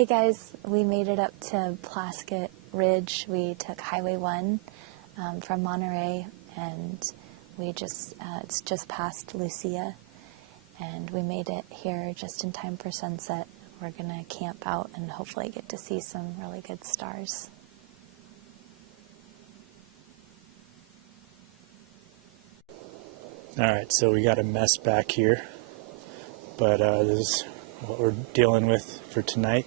Hey guys, we made it up to Plasket Ridge. We took Highway 1 from Monterey, and it's just past Lucia, and we made it here just in time for sunset. We're gonna camp out and hopefully get to see some really good stars. Alright, so we got a mess back here, but this is what we're dealing with for tonight.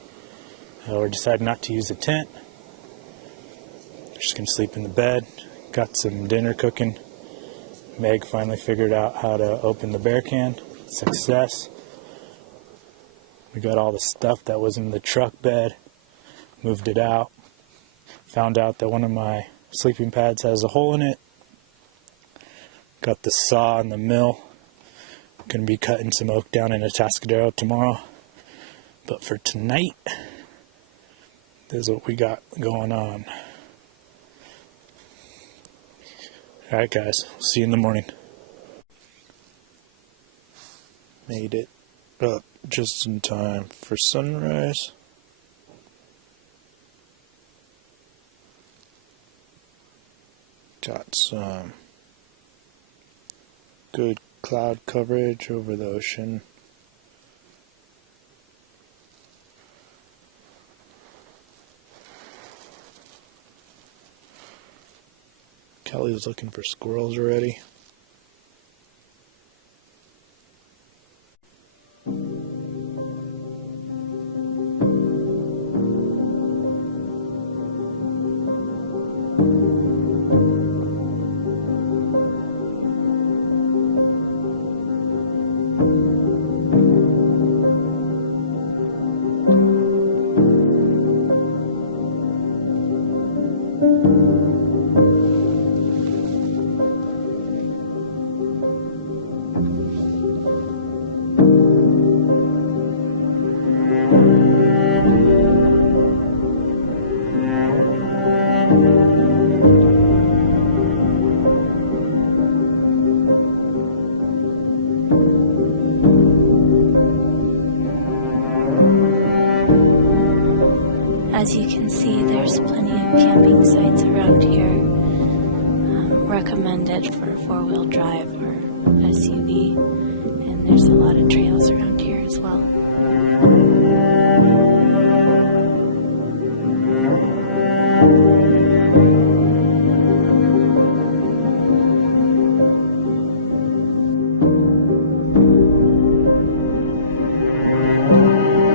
We're deciding not to use a tent. Just going to sleep in the bed. Got some dinner cooking. Meg finally figured out how to open the bear can. Success. We got all the stuff that was in the truck bed. Moved it out. Found out that one of my sleeping pads has a hole in it. Got the saw and the mill. Going to be cutting some oak down in Atascadero tomorrow. But for tonight, this is what we got going on. Alright guys, see you in the morning. Made it up just in time for sunrise. Got some good cloud coverage over the ocean. Kelly was looking for squirrels already. As you can see, there's plenty of camping sites around here, recommended for four-wheel drive or SUV, and there's a lot of trails around here as well.